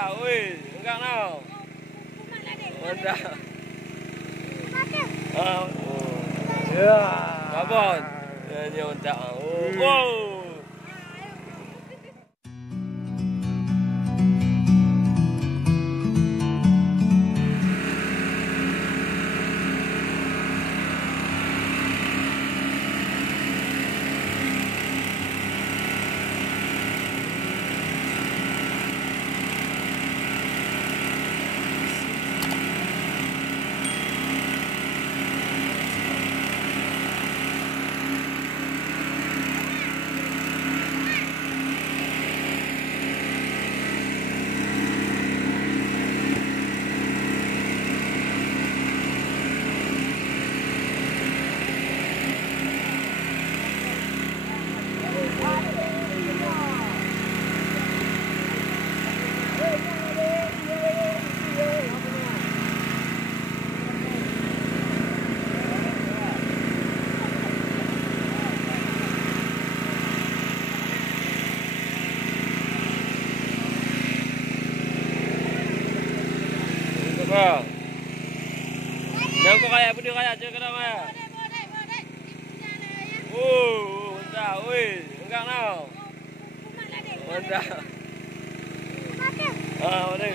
mantap. Wih, enggak tau. Mantap. Oh. Ya. Babon. Dia mantap. Wow. Bang. Yang kau kaya budi kaya je kena maya. Mantap. Wih, enggak tau. Mantap. Mana?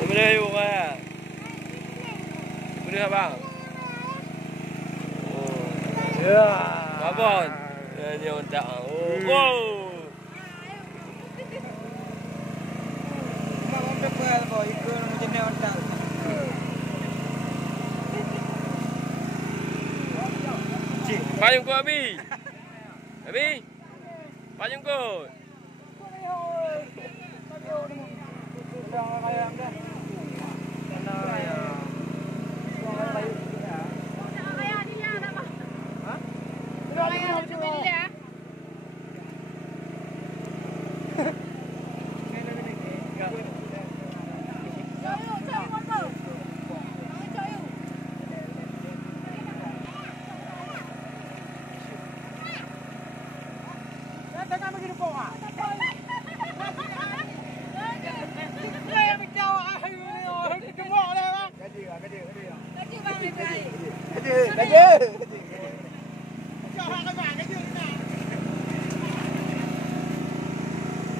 Mana you kaya? Budi apa? Ya. Babon. Dia mantap. Wow. Payung ko, Abi. Abi. Payung ko. Jangan begini poa.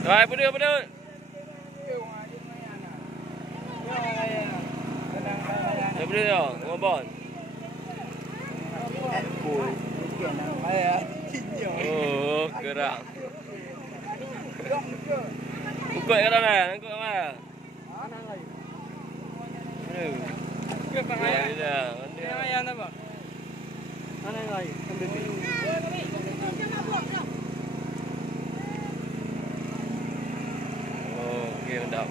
Rồi, bữa đưa. Bữa đưa, ngon bon. Oh, gerak. Ukut ke dalam, ukut ke mana? Ke pangaian. Ya, pangaian apa? Mana yang lain? Oh, okey, mantap.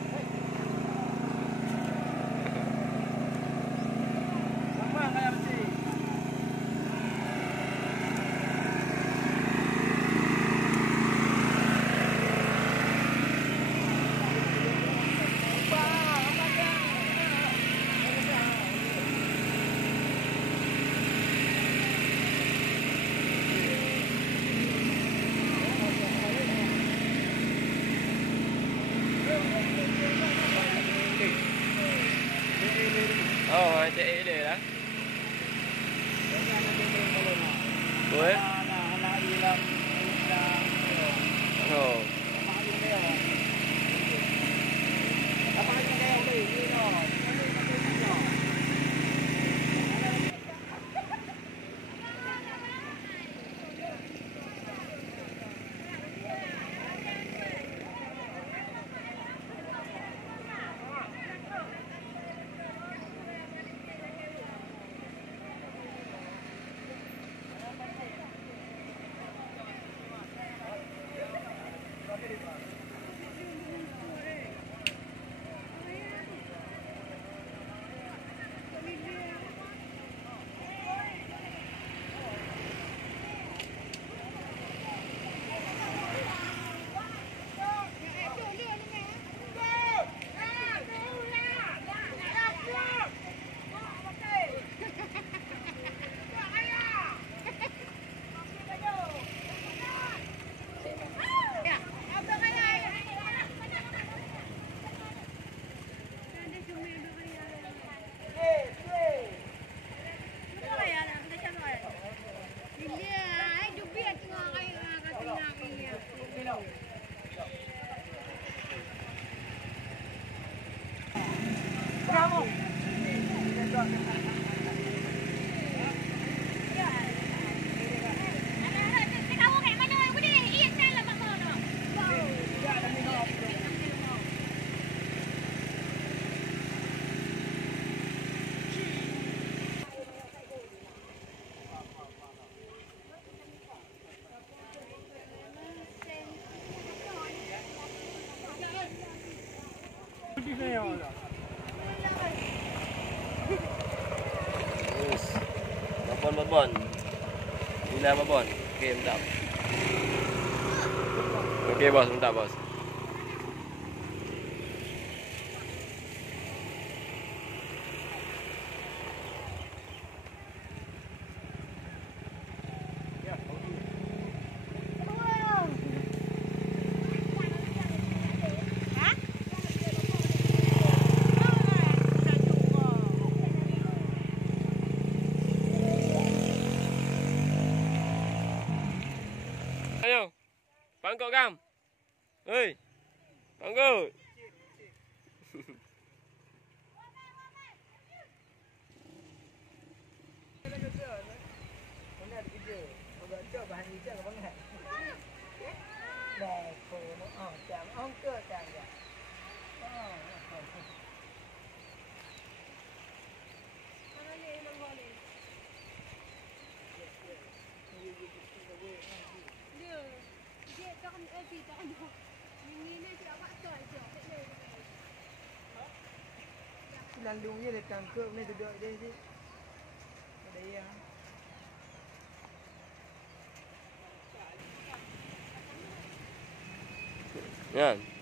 Oh, cek dia dah. Boleh? Oh. Kamu. Yes. Babon. Bila babon. Okey, bentar. Okey, bos. Bentar, bos. Ayo. Pangkut kam. Hei. Pangkut. Lalu dia datang ke ni duduk dia je. Ada yang Yan.